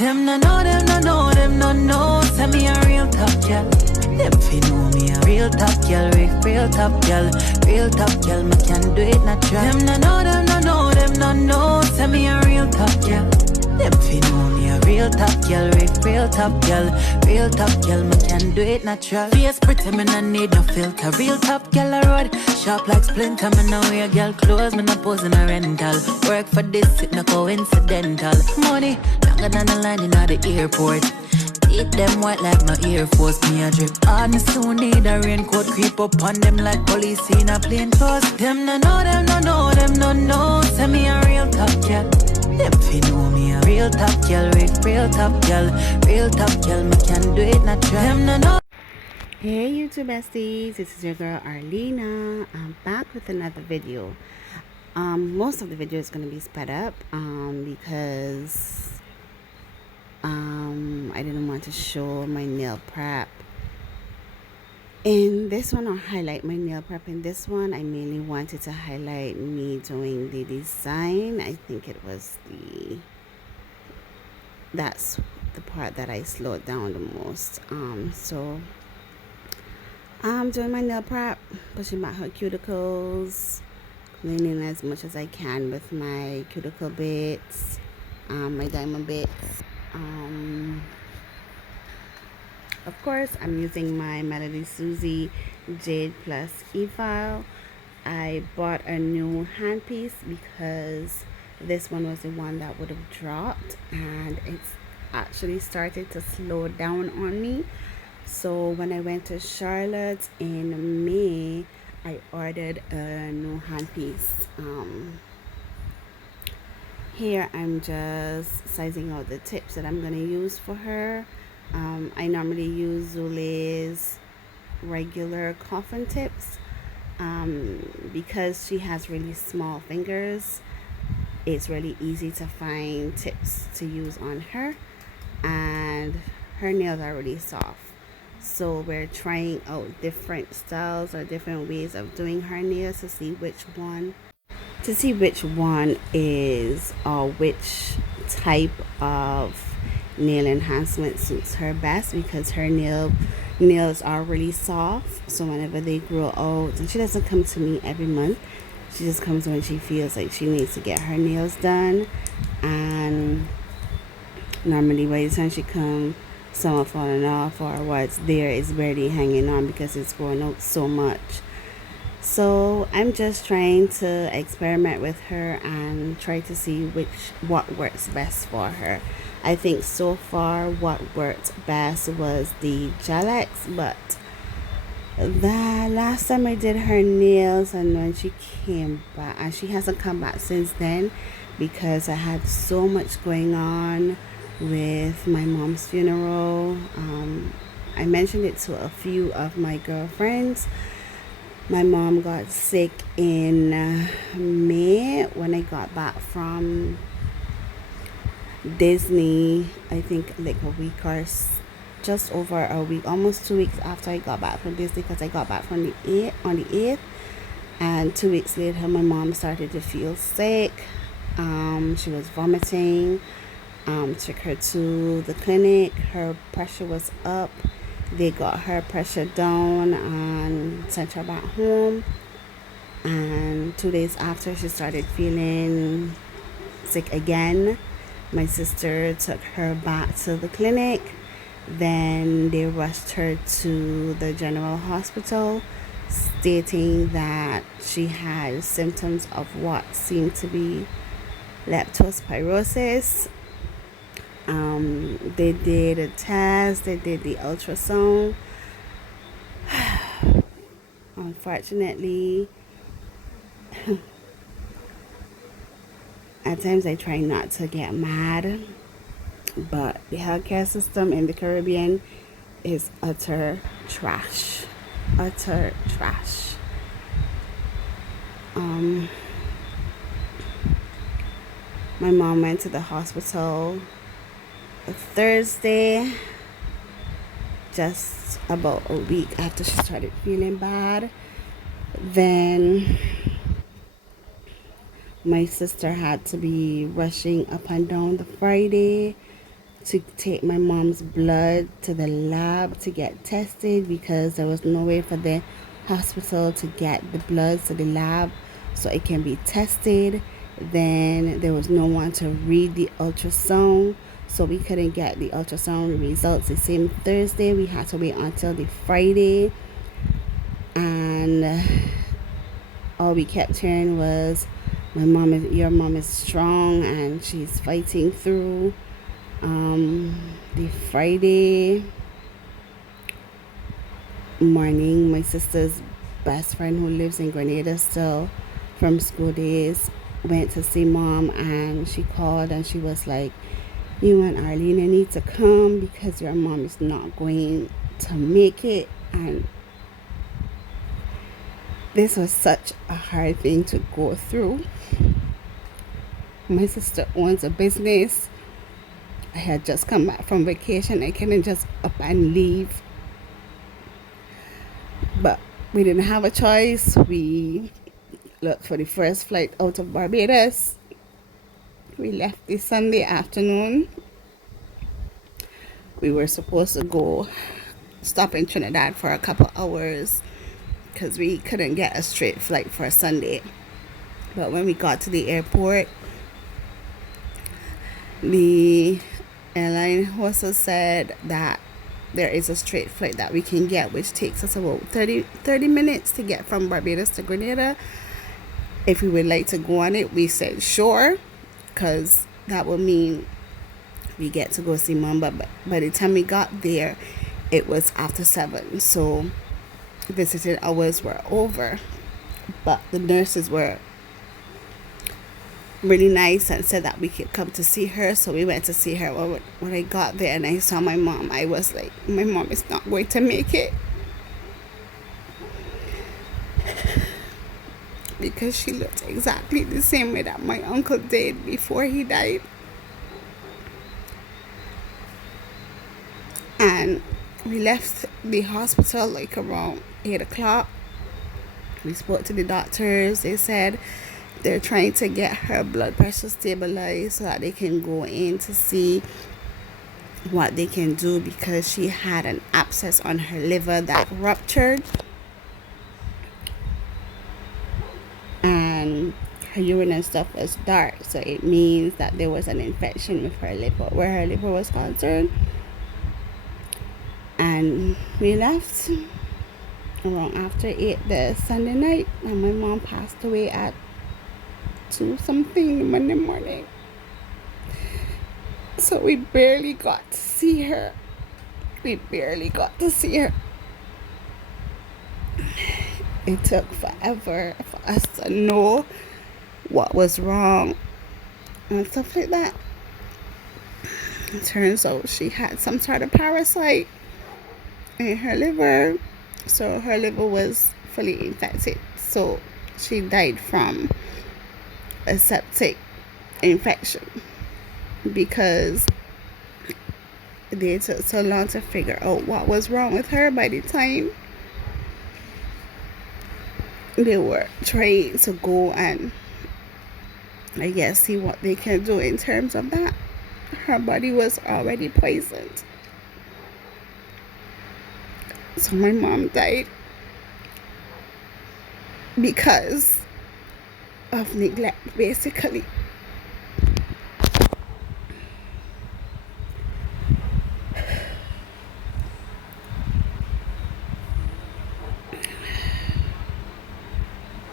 Them no know, them no know, them no know. Send me a real top girl. Them fi know me a real top girl, real top girl, real top girl. Me can do it natural. Them no know, them no know, them no know. Send me a real top girl. Them fi know me a real top girl, real top girl. Me can do it natural. Face pretty, me no need no filter. Real top girl I road, sharp like splinter. Me no wear girl clothes, me no pose in a rental. Work for this, it no coincidental. Money longer than the line in the airport. Eat them white like no Air Force, me a drip. On the soon need a raincoat, creep up on them like police in a plain clothes. Them no know, them no know, them no know. Send me a real top girl. Them fi know me a real top girl, real top girl. Me can do it natural. Them no know. Hey YouTube besties, this is your girl Arlena. I'm back with another video. Most of the video is going to be sped up because I didn't want to show my nail prep. In this one I'll highlight my nail prep. In this one I mainly wanted to highlight me doing the design. I think it was that's the part that I slowed down the most. So I'm doing my nail prep, pushing back her cuticles, cleaning as much as I can with my cuticle bits, my diamond bits. Of course, I'm using my Melody Susie JadePlus Efile. I bought a new handpiece because this one was the one that would have dropped, and it's actually started to slow down on me. So when I went to Charlotte in May, I ordered a new handpiece. Here I'm just sizing out the tips that I'm going to use for her. I normally use Zule's regular coffin tips. Because she has really small fingers, it's really easy to find tips to use on her, and her nails are really soft. So we're trying out different styles or different ways of doing her nails to see which one is or which type of nail enhancement suits her best, because her nails are really soft. So whenever they grow out, and she doesn't come to me every month, she just comes when she feels like she needs to get her nails done. And normally by the time she comes, some are falling off, or what's there is barely hanging on because it's growing out so much. So I'm just trying to experiment with her and try to see what works best for her. I think so far what worked best was the Gel-X, but the last time I did her nails and when she came back, and she hasn't come back since then because I had so much going on with my mom's funeral. I mentioned it to a few of my girlfriends. My mom got sick in May when I got back from Disney. I think like a week or just over a week, almost 2 weeks after I got back from Disney, because I got back from the 8th, and 2 weeks later my mom started to feel sick. She was vomiting. Took her to the clinic. Her pressure was up. They got her pressure down and sent her back home. And 2 days after, she started feeling sick again. My sister took her back to the clinic. Then they rushed her to the general hospital, stating that she had symptoms of what seemed to be leptospirosis. They did a test, they did the ultrasound. Unfortunately, at times I try not to get mad, but the healthcare system in the Caribbean is utter trash. Utter trash. My mom went to the hospital Thursday, just about a week after she started feeling bad. Then my sister had to be rushing up and down the Friday to take my mom's blood to the lab to get tested, because there was no way for the hospital to get the blood to the lab so it can be tested. Then there was no one to read the ultrasound, so we couldn't get the ultrasound results the same Thursday. We had to wait until the Friday, and all we kept hearing was, your mom is strong and she's fighting through. The Friday morning, my sister's best friend who lives in Grenada still from school days went to see mom, and she called and she was like, you and Arlene need to come because your mom is not going to make it. And this was such a hard thing to go through. My sister owns a business. I had just come back from vacation. I couldn't just up and leave. But we didn't have a choice. We looked for the first flight out of Barbados. We left this Sunday afternoon. We were supposed to stop in Trinidad for a couple hours because we couldn't get a straight flight for Sunday. But when we got to the airport, the airline hostess said that there is a straight flight that we can get, which takes us about 30 minutes to get from Barbados to Grenada. If we would like to go on it, we said sure, because that would mean we get to go see mom. But by the time we got there, it was after 7, so visiting hours were over. But the nurses were really nice and said that we could come to see her, so we went to see her. When I got there and I saw my mom, I was like, my mom is not going to make it, because she looked exactly the same way that my uncle did before he died. And we left the hospital like around 8 o'clock. We spoke to the doctors. They said they're trying to get her blood pressure stabilized so that they can go in to see what they can do, because she had an abscess on her liver that ruptured, and her urine and stuff was dark, so it means that there was an infection with her liver, where her liver was concerned. And we left around after 8 the Sunday night, and my mom passed away at 2 something Monday morning. So we barely got to see her. It took forever for us to know what was wrong and stuff like that. It turns out she had some sort of parasite in her liver, so her liver was fully infected, so she died from a septic infection, because they took so long to figure out what was wrong with her. By the time they were trying to go and, I guess, see what they can do in terms of that, her body was already poisoned. So my mom died because of neglect, basically.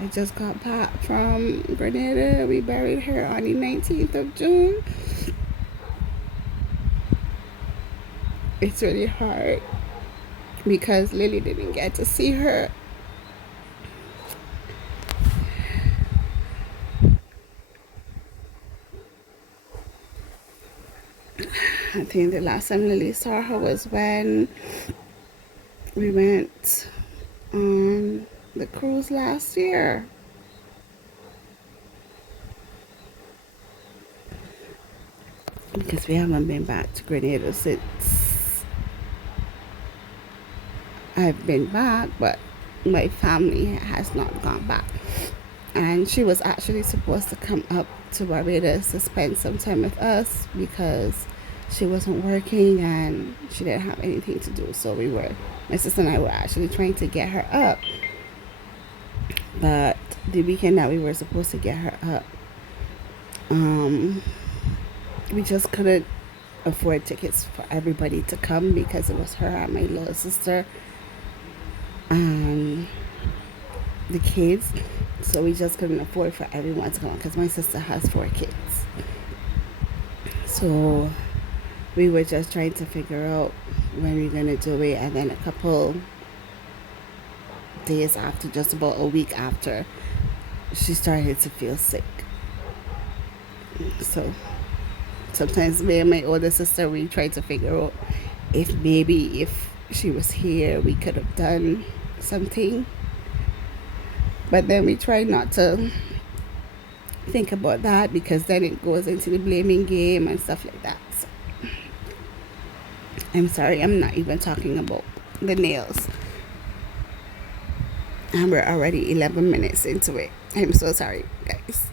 I just got back from Grenada. We buried her on the 19th of June. It's really hard because Lily didn't get to see her. I think the last time Lily saw her was when we went on the cruise last year. Because we haven't been back to Grenada since I've been back, but my family has not gone back. And she was actually supposed to come up to Barbados to spend some time with us, because she wasn't working and she didn't have anything to do. So my sister and I were actually trying to get her up. But the weekend that we were supposed to get her up, we just couldn't afford tickets for everybody to come because it was her and my little sister and the kids. So we just couldn't afford for everyone to come because my sister has 4 kids. So we were just trying to figure out when we're going to do it. And then a couple days after, just about a week after, she started to feel sick. So sometimes me and my older sister, we tried to figure out if maybe if she was here, we could have done something. But then we try not to think about that because then it goes into the blaming game and stuff like that. So, I'm sorry, I'm not even talking about the nails. And we're already 11 minutes into it. I'm so sorry, guys.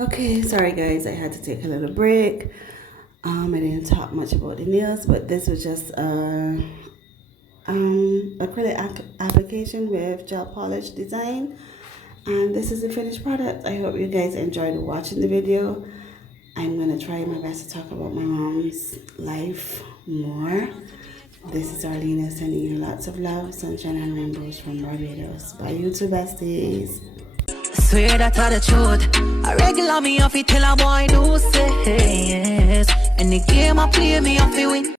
Okay, sorry guys, I had to take a little break. I didn't talk much about the nails, but this was just a acrylic application with gel polish design, and this is the finished product. I hope you guys enjoyed watching the video. I'm gonna try my best to talk about my mom's life more. This is Arlena sending you lots of love, sunshine, and rainbows from Barbados. Bye, you two besties. Swear that I the truth. I regular me off it till a boy do say yes. Any game I play, me have to win.